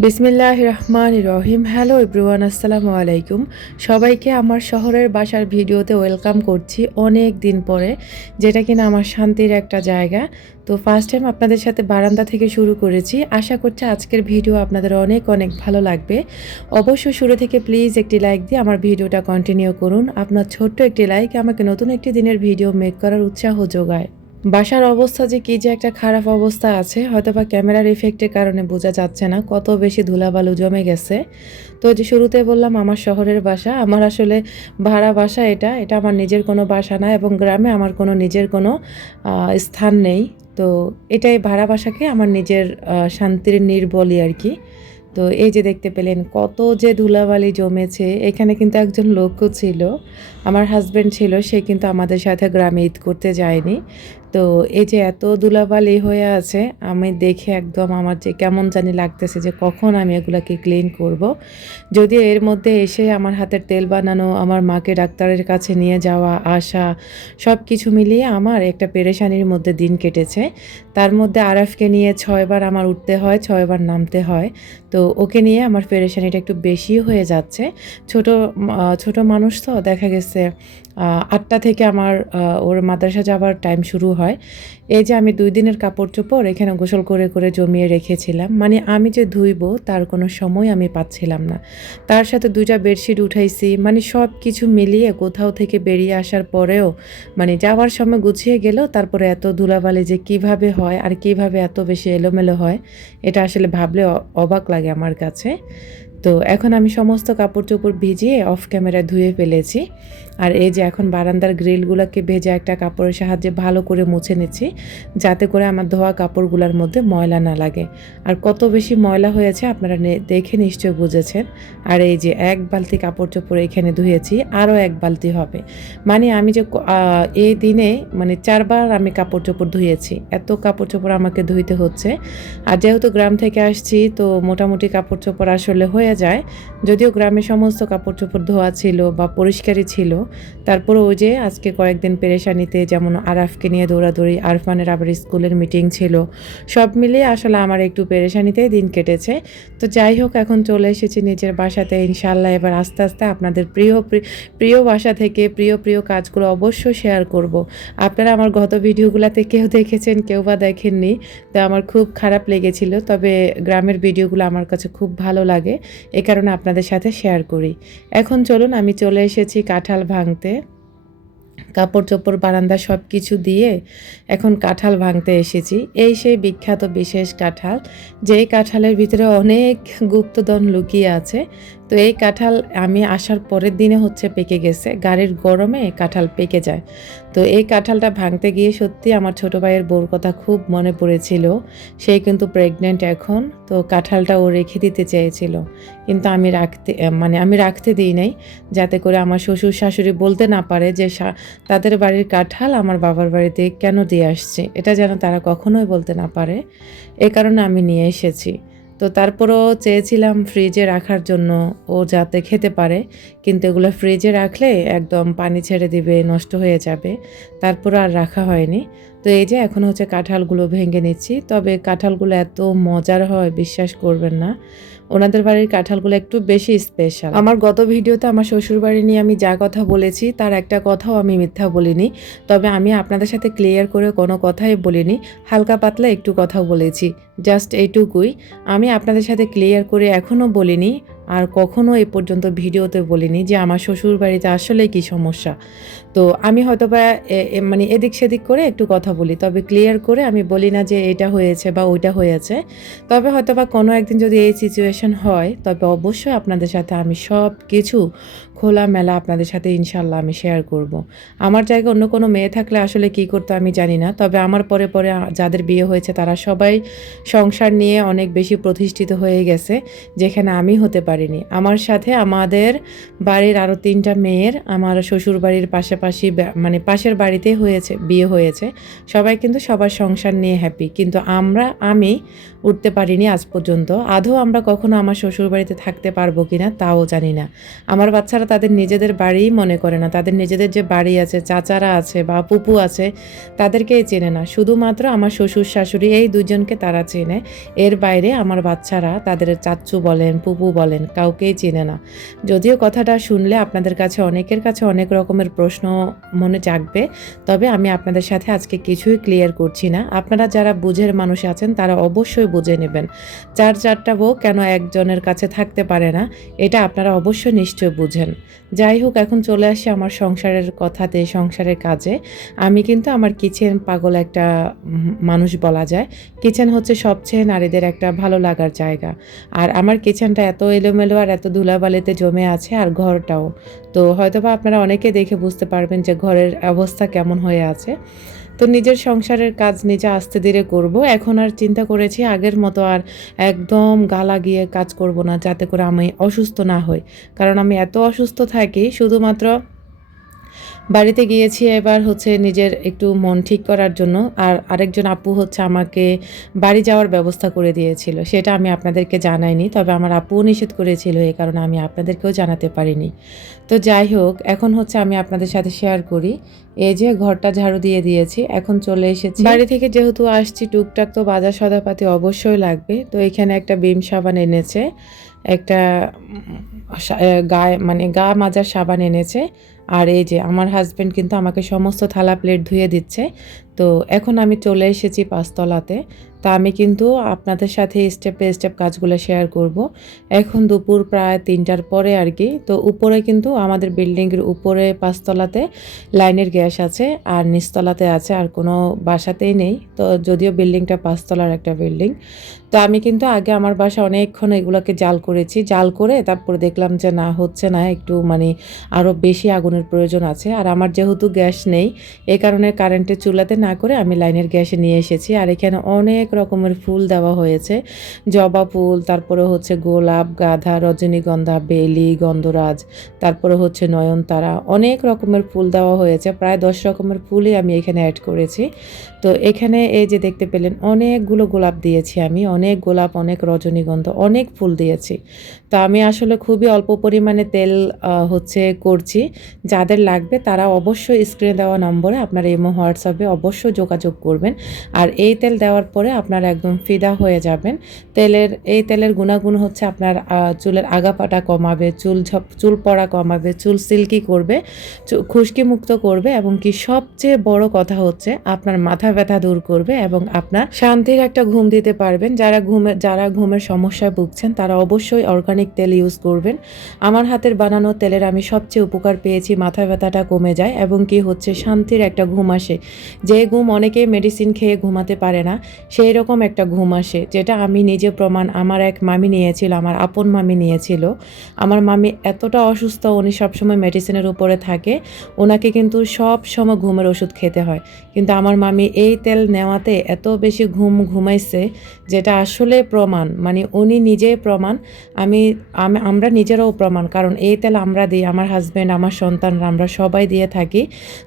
বিসমিল্লাহির রহমানির রহিম। Hello everyone, আসসালামু আলাইকুম। সবাইকে আমার শহরের বাসার ভিডিওতে ওয়েলকাম করছি অনেক দিন পরে, যেটা কিনা আমার শান্তির একটা জায়গা। তো ফার্স্ট টাইম আপনাদের সাথে বারান্দা থেকে শুরু করেছি। আশা করছি আজকের ভিডিও আপনাদের অনেক অনেক ভালো লাগবে। অবশ্যই শুরু থেকে প্লিজ একটি লাইক দিয়ে আমার ভিডিওটা কন্টিনিউ করুন। আপনার ছোট্ট একটি লাইক আমাকে নতুন একটি দিনের ভিডিও মেক করার উৎসাহ যোগায়। বাসার অবস্থা যে কি যে একটা খারাপ অবস্থা আছে, হয়তোবা ক্যামেরার ইফেক্টের কারণে বোঝা যাচ্ছে না, কত বেশি ধুলাবালু জমে গেছে। তো যে শুরুতে বললাম আমার শহরের বাসা, আমার আসলে ভাড়া বাসা, এটা আমার নিজের কোনো বাসা না, এবং গ্রামে আমার কোনো নিজের কোনো স্থান নেই। তো এটাই ভাড়া বাসাকে আমার নিজের শান্তির নীড় বলি আর কি। তো এই যে দেখতে পেলেন কত যে ধুলাবালি জমেছে, এখানে কিন্তু একজন লোকও ছিল, আমার হাজব্যান্ড ছিল, সে কিন্তু আমাদের সাথে গ্রামে ঈদ করতে যায়নি। তো এই যে এত ধুলাবালি হয়ে আছে, আমি দেখে একদম আমার যে কেমন জানি লাগতেছে যে কখন আমি এগুলাকে ক্লিন করব। যদিও এর মধ্যে এসে আমার হাতের তেল বানানো, আমার মাকে ডাক্তারের কাছে নিয়ে যাওয়া আসা, সব কিছু মিলিয়ে আমার একটা পেরেশানির মধ্যে দিন কেটেছে। তার মধ্যে আরাফকে নিয়ে 6বার আমার উঠতে হয়, 6বার নামতে হয়। তো ওকে নিয়ে আমার পেরেশানিটা একটু বেশি হয়ে যাচ্ছে। ছোট ছোট মানুষ তো, দেখা গেছে 8টা থেকে আমার ওর মাদ্রাসা যাওয়ার টাইম শুরু হয়। এই যে আমি 2 দিনের কাপড় চোপড় এখানে গোসল করে করে জমিয়ে রেখেছিলাম, মানে আমি যে ধুইব তার কোনো সময় আমি পাচ্ছিলাম না। তার সাথে 2টা বেডশিট উঠাইছি, মানে সব কিছু মিলিয়ে কোথাও থেকে বেরিয়ে আসার পরেও, মানে যাওয়ার সময় গুছিয়ে গেলেও তারপরে এত ধুলাবালি যে কিভাবে হয় আর কিভাবে এত বেশি এলোমেলো হয়, এটা আসলে ভাবলে অবাক লাগে আমার কাছে। তো এখন আমি সমস্ত কাপড় চোপড় ভিজিয়ে অফ ক্যামেরায় ধুয়ে ফেলেছি। আর এই যে এখন বারান্দার গ্রিলগুলোকে ভেজা একটা কাপড়ের সাহায্যে ভালো করে মুছে নিচ্ছি, যাতে করে আমার ধোয়া কাপড়গুলোর মধ্যে ময়লা না লাগে। আর কত বেশি ময়লা হয়েছে আপনারা দেখে নিশ্চয় বুঝেছেন। আর এই যে 1 বালতি কাপড় চোপড় এখানে ধুয়েছি, আরও 1 বালতি হবে। মানে আমি যে এই দিনে মানে 4বার আমি কাপড় চোপড় ধুয়েছি, এত কাপড় চোপড় আমাকে ধুইতে হচ্ছে। আর যেহেতু গ্রাম থেকে আসছি, তো মোটামুটি কাপড় চোপড় আসলে হয়ে যায়। যদিও গ্রামে সমস্ত কাপড় চোপড় ধোয়া ছিল বা পরিষ্কারই ছিল, তারপরে ওই যে আজকে কয়েকদিন পেরেশানিতে, যেমন আরাফকে নিয়ে দৌড়াদৌড়ি, আরফানের আবার স্কুলের মিটিং ছিল, সব মিলিয়ে আসলে আমার একটু পেরেশানিতেই দিন কেটেছে। তো যাই হোক, এখন চলে এসেছি নিজের বাসাতে ইনশাল্লাহ। এবার আস্তে আস্তে আপনাদের প্রিয় প্রিয় বাসা থেকে প্রিয় প্রিয় কাজগুলো অবশ্যই শেয়ার করব। আপনারা আমার গত ভিডিওগুলোতে কেউ দেখেছেন, কেউ বা দেখেননি, তো আমার খুব খারাপ লেগেছিল। তবে গ্রামের ভিডিওগুলো আমার কাছে খুব ভালো লাগে, এ কারণে আপনাদের সাথে শেয়ার করি। এখন চলুন, আমি চলে এসেছি কাঁঠাল ভাঙতে। কাপড় চোপড় বারান্দা সব কিছু দিয়ে এখন কাঁঠাল ভাঙতে এসেছি। এই সেই বিখ্যাত বিশেষ কাঁঠাল, যেই কাঁঠালের ভিতরে অনেক গুপ্তধন লুকিয়ে আছে। তো এই কাঁঠাল আমি আসার পরের দিনে হচ্ছে পেকে গেছে, গাড়ির গরমে কাঁঠাল পেকে যায়। তো এই কাঁঠালটা ভাঙতে গিয়ে সত্যি আমার ছোটো ভাইয়ের বউর কথা খুব মনে পড়েছিল। সেই কিন্তু প্রেগনেন্ট এখন, তো কাঁঠালটা ও রেখে দিতে চেয়েছিল, কিন্তু আমি রাখতে দিই নাই, যাতে করে আমার শ্বশুর শাশুড়ি বলতে না পারে যে তাদের বাড়ির কাঁঠাল আমার বাবার বাড়িতে কেন দিয়ে আসছে, এটা যেন তারা কখনোই বলতে না পারে। এ কারণে আমি নিয়ে এসেছি। তো তারপরও চেয়েছিলাম ফ্রিজে রাখার জন্য, ও যাতে খেতে পারে, কিন্তু এগুলো ফ্রিজে রাখলে একদম পানি ছেড়ে দিবে, নষ্ট হয়ে যাবে। তারপর আর রাখা হয়নি। তো এই যে এখন হচ্ছে কাঁঠালগুলো ভেঙে নিচ্ছি। তবে কাঁঠালগুলো এত মজার হয় বিশ্বাস করবেন না, ওনাদের বাড়ির কাঁঠালগুলো একটু বেশি স্পেশাল। আমার গত ভিডিওতে আমার শ্বশুর বাড়ি নিয়ে আমি যা কথা বলেছি তার একটা কথাও আমি মিথ্যা বলিনি। তবে আমি আপনাদের সাথে ক্লিয়ার করে কোনো কথাই বলিনি, হালকা পাতলা একটু কথা বলেছি, জাস্ট এইটুকুই। আমি আপনাদের সাথে ক্লিয়ার করে এখনও বলিনি, আর কখনো এ পর্যন্ত ভিডিওতে বলিনি যে আমার শ্বশুর বাড়িতে আসলে কী সমস্যা। তো আমি হয়তোবা মানে এদিক সেদিক করে একটু কথা বলি, তবে ক্লিয়ার করে আমি বলি না যে এটা হয়েছে বা ওইটা হয়েছে। তবে হয়তোবা কোনো একদিন যদি এই সিচুয়েশন হয়, তবে অবশ্যই আপনাদের সাথে আমি সব কিছু খোলামেলা আপনাদের সাথে ইনশাল্লাহ আমি শেয়ার করব। আমার জায়গায় অন্য কোনো মেয়ে থাকলে আসলে কী করতো আমি জানি না, তবে আমার পরে পরে যাদের বিয়ে হয়েছে তারা সবাই সংসার নিয়ে অনেক বেশি প্রতিষ্ঠিত হয়ে গেছে, যেখানে আমি হতে পারিনি। আমার সাথে আমাদের বাড়ির আরও 3টা মেয়ের আমার শ্বশুর বাড়ির পাশাপাশি মানে পাশের বাড়িতেই বিয়ে হয়েছে। সবাই কিন্তু সবার সংসার নিয়ে হ্যাপি, কিন্তু আমি উঠতে পারিনি আজ পর্যন্ত। আদৌ আমরা কখনো আমার শ্বশুর বাড়িতে থাকতে পারবো কিনা তাও জানি না। আমার বাচ্চারা তাদের নিজেদের বাড়িই মনে করে না, তাদের নিজেদের যে বাড়ি আছে, চাচারা আছে বা পুপু আছে, তাদেরকেই চেনে না। শুধুমাত্র আমার শ্বশুর শাশুড়ি এই দুজনকে তারা চেনে। এর বাইরে আমার বাচ্চারা তাদের চাচ্চু বলেন, পুপু বলেন, কাউকেই চেনে না। যদিও কথাটা শুনলে আপনাদের কাছে অনেকের কাছে অনেক রকমের প্রশ্ন মনে জাগবে, তবে আমি আপনাদের সাথে আজকে কিছুই ক্লিয়ার করছি না। আপনারা যারা বুঝের মানুষ আছেন তারা অবশ্যই বুঝে নেবেন। চার চারটা বউ কেন একজনের কাছে থাকতে পারে না, এটা আপনারা অবশ্যই নিশ্চয় বুঝেন। যাই হোক, এখন চলে আসি আমার সংসারের কথাতে, সংসারের কাজে। আমি কিন্তু আমার কিচেন পাগল একটা মানুষ বলা যায়। কিচেন হচ্ছে সবচেয়ে নারীদের একটা ভালো লাগার জায়গা। আর আমার কিচেনটা এত এলোমেলো আর এত ধুলাবালিতে জমে আছে, আর ঘরটাও। তো হয়তোবা আপনারা অনেকে দেখে বুঝতে পারবেন যে ঘরের অবস্থা কেমন হয়ে আছে। তো নিজের সংসারের কাজ নিজে আস্তে ধীরে করব। এখন আর চিন্তা করেছি আগের মতো আর একদম গা লাগিয়ে কাজ করব না, যাতে করে আমি অসুস্থ না হই। কারণ আমি এত অসুস্থ থাকি, শুধুমাত্র বাড়িতে গিয়েছি এবার হচ্ছে নিজের একটু মন ঠিক করার জন্য। আর আরেকজন আপু হচ্ছে আমাকে বাড়ি যাওয়ার ব্যবস্থা করে দিয়েছিল, সেটা আমি আপনাদেরকে জানাইনি, তবে আমার আপুও নিষেধ করেছিল, এই কারণে আমি আপনাদেরকেও জানাতে পারিনি। তো যাই হোক, এখন হচ্ছে আমি আপনাদের সাথে শেয়ার করি। এই যে ঘরটা ঝাড়ু দিয়ে দিয়েছি, এখন চলে এসেছি বাড়ি থেকে। যেহেতু আসছি, টুকটাক তো বাজার সদাপাতি অবশ্যই লাগবে। তো এখানে একটা বিম সাবান এনেছে, একটা গায়ে মানে গা মাজার সাবান এনেছে। আর এই যে আমার হাজব্যান্ড কিন্তু আমাকে সমস্ত থালা প্লেট ধুয়ে দিচ্ছে। তো এখন আমি চলে এসেছি পাঁচতলাতে। তা আমি কিন্তু আপনাদের সাথে স্টেপ বাই স্টেপ কাজগুলো শেয়ার করব। এখন দুপুর প্রায় 3টার পরে আর কি। তো উপরে কিন্তু আমাদের বিল্ডিংয়ের উপরে পাঁচতলাতে লাইনের গ্যাস আছে, আর নিচতলাতে আছে, আর কোনো বাসাতেই নেই। তো যদিও বিল্ডিংটা পাঁচতলার একটা বিল্ডিং। তো আমি কিন্তু আগে আমার বাসা অনেকক্ষণ এগুলোকে জাল করেছি, জাল করে তারপরে দেখলাম যে না, হচ্ছে না, একটু মানে আরও বেশি আগুনের প্রয়োজন আছে। আর আমার যেহেতু গ্যাস নেই, এই কারণে কারেন্টের চুলাতে না করে আমি লাইনের গ্যাসে নিয়ে এসেছি। আর এখানে অনেক রকমের ফুল দেওয়া হয়েছে, জবা ফুল, তারপরে হচ্ছে গোলাপ, গাঁদা, রজনীগন্ধা, বেলি, গন্ধরাজ, তারপরে হচ্ছে নয়নতারা, অনেক রকমের ফুল দেওয়া হয়েছে। প্রায় 10 রকমের ফুলই আমি এখানে অ্যাড করেছি। তো এখানে এই যে দেখতে পেলেন অনেকগুলো গোলাপ দিয়েছি আমি, অনেক গোলাপ, অনেক রজনীগন্ধা, অনেক ফুল দিয়েছি। তো আমি আসলে খুবই অল্প পরিমাণে তেল হচ্ছে করছি। যাদের লাগবে তারা অবশ্যই স্ক্রিনে দেওয়া নম্বরে আপনার ইমো হোয়াটসঅ্যাপে অবশ্যই যোগাযোগ করবেন। আর এই তেল দেওয়ার পরে আপনারা একদম ফিদা হয়ে যাবেন। এই তেলের গুণাগুণ হচ্ছে আপনার চুলের আগাপাটা কমাবে, চুল পড়া কমাবে, চুল সিল্কি করবে, খুশকি মুক্ত করবে, এবং কি সবচেয়ে বড় কথা হচ্ছে আপনার মাথা ব্যথা দূর করবে এবং আপনার শান্তির একটা ঘুম দিতে পারবেন। যারা ঘুমের সমস্যায় ভুগছেন তারা অবশ্যই অর্গানিক তেল ইউজ করবেন। আমার হাতের বানানো তেলের আমি সবচেয়ে উপকার পেয়েছি, মাথা ব্যথাটা কমে যায় এবং কি হচ্ছে শান্তির একটা ঘুম আসে। যে ঘুম অনেকেই মেডিসিন খেয়ে ঘুমাতে পারে না, সেই রকম একটা ঘুম আসে, যেটা আমি নিজে প্রমাণ। আমার এক মামি নিয়েছিল, আমার আপন মামি নিয়েছিল। আমার মামি এতটা অসুস্থ, উনি সবসময় মেডিসিনের উপরে থাকে, ওনাকে কিন্তু সব সময় ঘুমের ওষুধ খেতে হয়। কিন্তু আমার মামি এই তেল নেওয়াতে এত বেশি ঘুমাইছে, যেটা আসলে প্রমাণ, মানে উনি নিজেই প্রমাণ, আমরা নিজেরাও প্রমাণ। কারণ এই তেল আমরা দিই, আমার হাজব্যান্ড, আমার সন্তানরা, আমরা সবাই দিয়ে থাকি।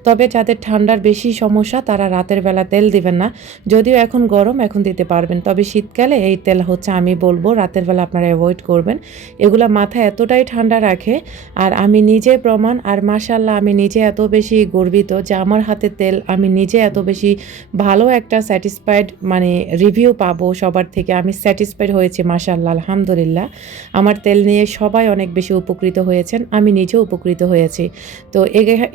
তবে যাদের ঠান্ডার বেশি সমস্যা তারা রাতের বেলা তেল দিবেন না। যদিও এখন গরম, এখন দিতে পারবেন, তবে শীতকালে এই তেল হচ্ছে আমি বলবো রাতের বেলা আপনারা অ্যাভয়েড করবেন। এগুলা মাথা এতটাই ঠান্ডা রাখে, আর আমি নিজে প্রমাণ। আর মাশাআল্লাহ, আমি নিজে এত বেশি গর্বিত যে আমার হাতে তেল, আমি নিজে এত বেশি ভালো একটা স্যাটিসফাইড মানে রিভিউ পাবো সবার থেকে। আমি স্যাটিসফাইড হয়েছি মাশাআল্লাহ, আলহামদুলিল্লাহ। আমার তেল নিয়ে সবাই অনেক বেশি উপকৃত হয়েছেন, আমি নিজেও উপকৃত হয়েছি। তো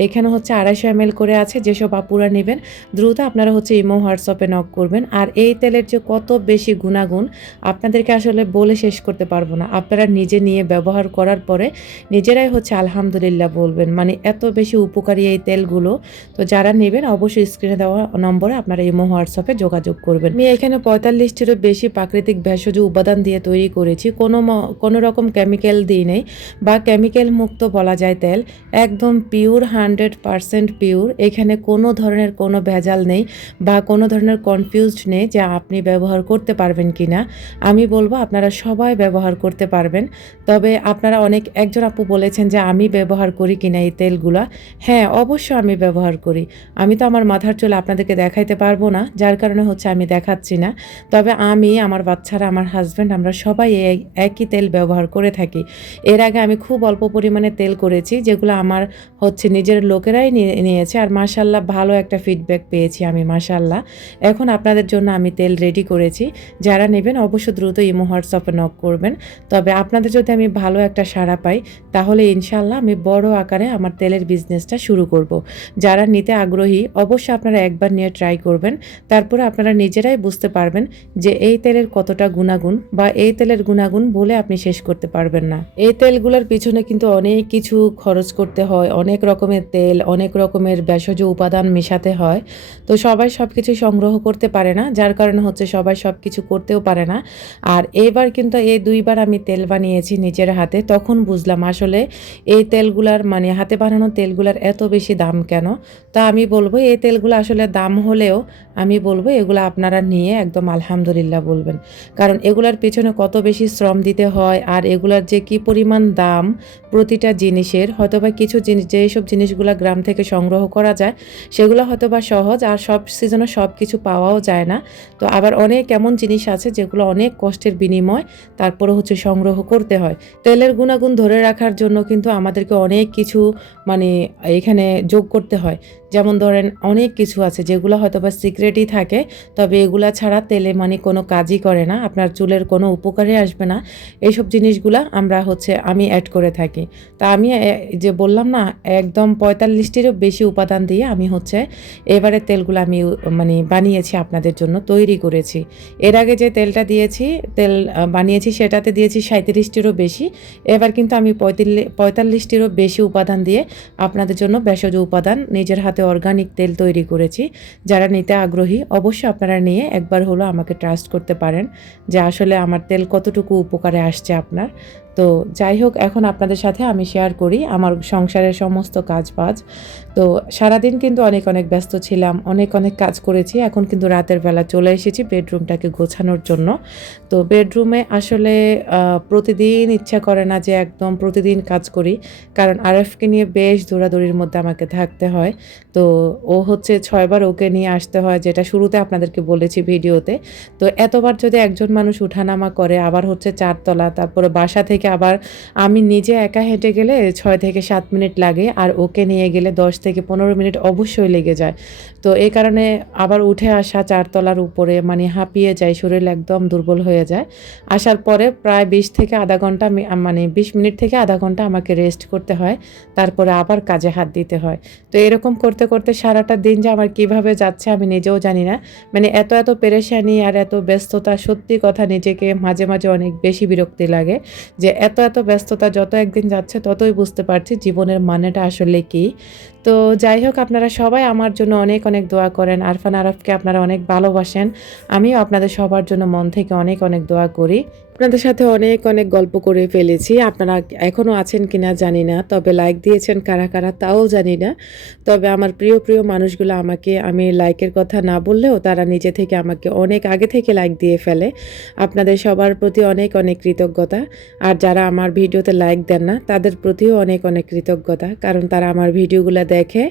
এখানে হচ্ছে 250 ml করে আছে। যেসব আপুরা নেবেন দ্রুত আপনারা হচ্ছে ইমো হোয়াটসঅ্যাপে নক করবেন। আর এই তেলের যে কত বেশি গুণাগুণ আপনাদেরকে আসলে বলে শেষ করতে পারবো না। আপনারা নিজে নিয়ে ব্যবহার করার পরে নিজেরাই হচ্ছে আলহামদুলিল্লাহ বলবেন, মানে এত বেশি উপকারী এই তেলগুলো। তো যারা নেবেন অবশ্যই স্ক্রিনে দেওয়া নম্বরে আপনারা ইমো হোয়াটসঅ্যাপে যোগাযোগ করবেন। আমি এখানে 45টিরও বেশি প্রাকৃতিক ভেষজ উপাদান দিয়ে তৈরি করেছি, কোনো রকম কেমিক্যাল দিই নেই, বা কেমিক্যাল মুক্ত বলা যায় তেল। একদম একদম পিওর 100% পিওর। এখানে কোনো ধরনের কোনো ভেজাল নেই বা কোনো ধরনের কনফিউজড নেই যে আপনি ব্যবহার করতে পারবেন কি না। আমি বলব আপনারা সবাই ব্যবহার করতে পারবেন। তবে আপনারা একজন আপু বলেছেন যে আমি ব্যবহার করি কিনা এই তেলগুলা। হ্যাঁ, অবশ্যই আমি ব্যবহার করি। আমি তো আমার মাথার চুল আপনাদেরকে দেখাইতে পারবো না, যার কারণে হচ্ছে আমি দেখাচ্ছি না। তবে আমি, আমার বাচ্চারা, আমার হাজব্যান্ড আমরা সবাই একই তেল ব্যবহার করে থাকি। এর আগে আমি খুব অল্প পরিমাণে তেল করেছি, যেগুলো আমার হচ্ছে নিজের লোকেরাই নিয়েছে, আর মাশাআল্লাহ ভালো একটা ফিডব্যাক পেয়েছি আমি, মাশাআল্লাহ। এখন আপনাদের জন্য আমি তেল রেডি করেছি। যারা নেবেন অবশ্য দ্রুত ইমো হোয়াটসঅ্যাপে নক করবেন। তবে আপনাদের যদি আমি ভালো একটা সাড়া পাই, তাহলে ইনশাআল্লাহ আমি বড় আকারে আমার তেলের বিজনেসটা শুরু করব। যারা নিতে আগ্রহী অবশ্যই আপনারা একবার নিয়ে ট্রাই করবেন। তারপরে আপনারা নিজেরাই বুঝতে পারবেন যে এই তেলের কতটা গুণাগুণ, বা এই তেলের গুণাগুণ বলে আপনি শেষ করতে পারবেন না। এই তেলগুলোর পিছনে কিন্তু অনেক কিছু খরচ করতে হয়, অনেক রকমের তেল, অনেক রকমের ভেষজ উপাদান মেশাতে হয়। তো সবাই সব কিছু সংগ্রহ করতে পারে না, যার কারণে হচ্ছে সবাই সব কিছু করতেও পারে না। আর এইবার কিন্তু এই 2বার আমি তেল বানিয়েছি নিজের হাতে, তখন বুঝলাম আসলে এই তেলগুলার মানে হাতে বানানো তেলগুলার এত বেশি দাম কেন। তা আমি বলবো এই তেলগুলো আসলে দাম হলেও আমি বলবো এগুলো আপনারা নিয়ে একদম আলহামদুলিল্লাহ বলবেন। কারণ এগুলার পেছনে কত বেশি শ্রম দিতে হয়, আর এগুলার যে কি পরিমাণ দাম প্রতিটা জিনিসের। হয়তোবা কিছু জিনিস, যেসব জিনিসগুলো গ্রাম থেকে সংগ্রহ করা যায় সেগুলো হয়তোবা সহজ, আর সব সিজনে সব কিছু পাওয়াও যায় না। তো আবার অনেক এমন জিনিস আছে যেগুলো অনেক কষ্টের বিনিময় তারপরে হচ্ছে সংগ্রহ করতে হয়। তেলের গুণাগুণ ধরে রাখার জন্য কিন্তু আমাদেরকে অনেক কিছু মানে এখানে যোগ করতে হয়। যেমন ধরেন অনেক কিছু আছে যেগুলো হয়তো বা সিক্রেটই থাকে, তবে এগুলা ছাড়া তেলে মানে কোনো কাজই করে না, আপনার চুলের কোনো উপকারে আসবে না। এইসব জিনিসগুলা আমি অ্যাড করে থাকি। তা আমি যে বললাম না, একদম 45টিরও বেশি উপাদান দিয়ে আমি এবারে তেলগুলো আমি মানে বানিয়েছি আপনাদের জন্য, তৈরি করেছি। এর আগে যে তেলটা দিয়েছি, তেল বানিয়েছি সেটাতে দিয়েছি 37টিরও বেশি। এবার কিন্তু আমি 45টিরও বেশি উপাদান দিয়ে আপনাদের জন্য ভেষজ উপাদান নিজের হাতে অর্গানিক তেল তৈরি করেছি। যারা নিতে আগ্রহী অবশ্যই আপনারা নিয়ে একবার হলো আমাকে ট্রাস্ট করতে পারেন যে আসলে আমার তেল কতটুকু উপকারে আসছে আপনার। তো যাই হোক, এখন আপনাদের সাথে আমি শেয়ার করি আমার সংসারের সমস্ত কাজবাজ। তো সারাদিন কিন্তু অনেক ব্যস্ত ছিলাম, অনেক কাজ করেছি। এখন কিন্তু রাতের বেলা চলে এসেছি বেডরুমটাকে গোছানোর জন্য। তো বেডরুমে আসলে প্রতিদিন ইচ্ছা করে না যে একদম প্রতিদিন কাজ করি, কারণ আরএফকে নিয়ে বেশ দৌড়াদৌড়ির মধ্যে আমাকে থাকতে হয়। তো ও 6বার ওকে নিয়ে আসতে হয়, যেটা শুরুতে আপনাদেরকে বলেছি ভিডিওতে। তো এতবার যদি একজন মানুষ উঠানামা করে, আবার 4 তলা, তারপরে বাসা থেকে আবার আমি নিজে একা হেঁটে গেলে 6 থেকে 7 মিনিট লাগে, আর ওকে নিয়ে গেলে 10 থেকে 15 মিনিট অবশ্যই লেগে যায়। তো এই কারণে আবার উঠে আসা 4 তলার উপরে মানে হাঁপিয়ে যায়, শরীর একদম দুর্বল হয়ে যায়। আসার পরে প্রায় 20 থেকে আধা ঘন্টা মানে 20 মিনিট থেকে আধা ঘন্টা আমাকে রেস্ট করতে হয়, তারপরে আবার কাজে হাত দিতে হয়। তো এরকম করতে করতে সারাটা দিন যে আমার কিভাবে যাচ্ছে আমি নিজেও জানি না। মানে এত পেরেশানি আর এত ব্যস্ততা, সত্যি কথা নিজেকে মাঝে অনেক বেশি বিরক্তি লাগে যে এত ব্যস্ততা যত একদিন যাচ্ছে ততই বুঝতে পারছি জীবনের মানেটা আসলে কী। তো যাই হোক, আপনারা সবাই আমার জন্য অনেক দোয়া করেন। আরফান আরফকে আপনারা অনেক ভালোবাসেন, আমিও আপনাদের সবার জন্য মন থেকে অনেক দোয়া করি। আপনাদের সাথে অনেক গল্প করে ফেলেছি, আপনারা এখনও আছেন কিনা জানি না, তবে লাইক দিয়েছেন কারা তাও জানি না। তবে আমার প্রিয় মানুষগুলো আমি লাইকের কথা না বললেও তারা নিজে থেকে আমাকে অনেক আগে থেকে লাইক দিয়ে ফেলে। আপনাদের সবার প্রতি অনেক কৃতজ্ঞতা। আর যারা আমার ভিডিওতে লাইক দেন না তাদের প্রতিও অনেক কৃতজ্ঞতা, কারণ তারা আমার ভিডিওগুলো দেখে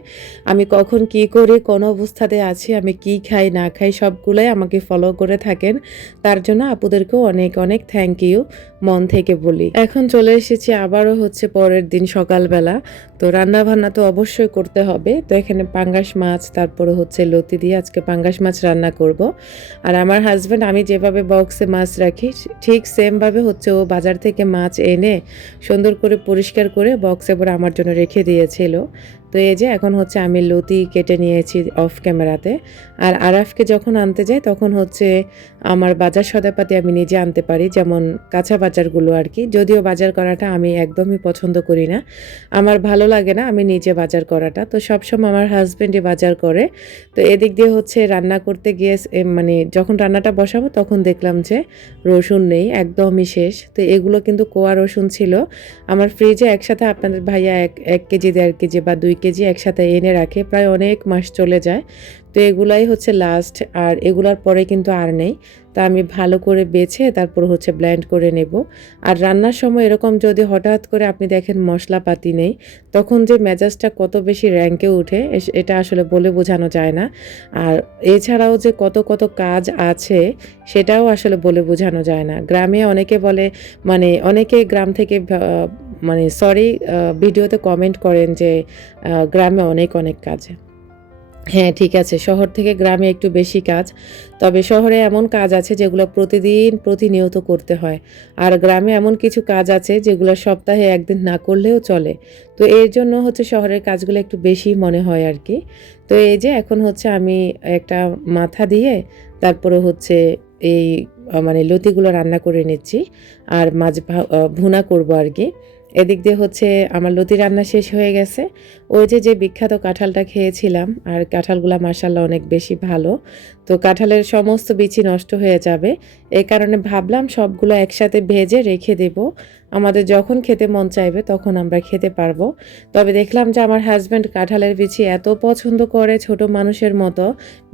আমি কখন কি করি, কোন অবস্থাতে আছি, আমি কি খাই না খাই সবগুলোই আমাকে ফলো করে থাকেন। তার জন্য আপুদেরকেও অনেক থ্যাংক ইউ, মন থেকে বলি। এখন চলে এসেছি আবারও পরের দিন সকালবেলা। তো রান্না বান্না তো অবশ্যই করতে হবে। তো এখানে পাঙ্গাস মাছ, তারপরে লতি দিয়ে আজকে পাঙ্গাস মাছ রান্না করব। আর আমার হাজব্যান্ড আমি যেভাবে বক্সে মাছ রাখি ঠিক সেমভাবে ও বাজার থেকে মাছ এনে সুন্দর করে পরিষ্কার করে বক্সে পরে আমার জন্য রেখে দিয়েছিল। তো এই যে এখন হচ্ছে আমি লতি কেটে নিয়েছি অফ ক্যামেরাতে। আর আরাফকে যখন আনতে যাই তখন হচ্ছে আমার বাজার সদাইপাতি আমি নিজে আনতে পারি, যেমন কাঁচা বাজারগুলো আর কি। যদিও বাজার করাটা আমি একদমই পছন্দ করি না, আমার ভালো লাগে না আমি নিজে বাজার করাটা। তো সবসময় আমার হাজব্যান্ডই বাজার করে। তো এদিক দিয়ে হচ্ছে রান্না করতে গিয়ে মানে যখন রান্নাটা বসাবো তখন দেখলাম যে রসুন নেই, একদমই শেষ। তো এগুলো কিন্তু কোয়া রসুন ছিল আমার ফ্রিজে। একসাথে আপনাদের ভাইয়া 1 কেজি 1.5 কেজি বা 2 কেজি একসাথে এনে রাখে, প্রায় অনেক মাস চলে যায়। তো এগুলাই হচ্ছে লাস্ট, আর এগুলার পরে কিন্তু আর নেই। তা আমি ভালো করে বেছে তারপর হচ্ছে ব্লেন্ড করে নেব। আর রান্নার সময় এরকম যদি হঠাৎ করে আপনি দেখেন মশলাপাতি নেই, তখন যে মেজাজটা কত বেশি র্যাঙ্কে উঠে এটা আসলে বলে বোঝানো যায় না। আর এছাড়াও যে কত কত কাজ আছে সেটাও আসলে বলে বোঝানো যায় না। গ্রামে অনেকে বলে, মানে অনেকে গ্রাম থেকে মানে সরি ভিডিওতে কমেন্ট করেন যে গ্রামে অনেক অনেক কাজ। হ্যাঁ, ঠিক আছে, শহর থেকে গ্রামে একটু বেশি কাজ। তবে শহরে এমন কাজ আছে যেগুলো প্রতিদিন প্রতিনিয়ত করতে হয়। আর গ্রামে এমন কিছু কাজ আছে যেগুলো সপ্তাহে 1 দিন না করলেও চলে। তো এর জন্য হচ্ছে শহরের কাজগুলো একটু বেশি মনে হয় আর কি। তো এই যে এখন হচ্ছে আমি একটা মাথা দিয়ে তারপরে হচ্ছে এই মানে লতিগুলো রান্না করে নিচ্ছি। আর ভুনা করব আর কি। এদিক দিয়ে হচ্ছে আমার লতি রান্না শেষ হয়ে গেছে। ওই যে বিখ্যাত কাঁঠালটা খেয়েছিলাম, আর কাঁঠালগুলা মাশাআল্লাহ অনেক বেশি ভালো। তো কাঁঠালের সমস্ত বিচি নষ্ট হয়ে যাবে, এই কারণে ভাবলাম সবগুলো একসাথে ভেজে রেখে দেব। আমাদের যখন খেতে মন চাইবে তখন আমরা খেতে পারবো। তবে দেখলাম যে আমার হাজব্যান্ড কাঁঠালের বিচি এত পছন্দ করে, ছোট মানুষের মতো,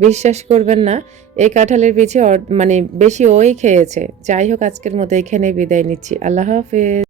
বিশ্বাস করবেন না। এই কাঁঠালের বিচি মানে বেশি ওই খেয়েছে। যাই হোক, আজকের মতো এখানেই বিদায় নিচ্ছি। আল্লাহ হাফেজ।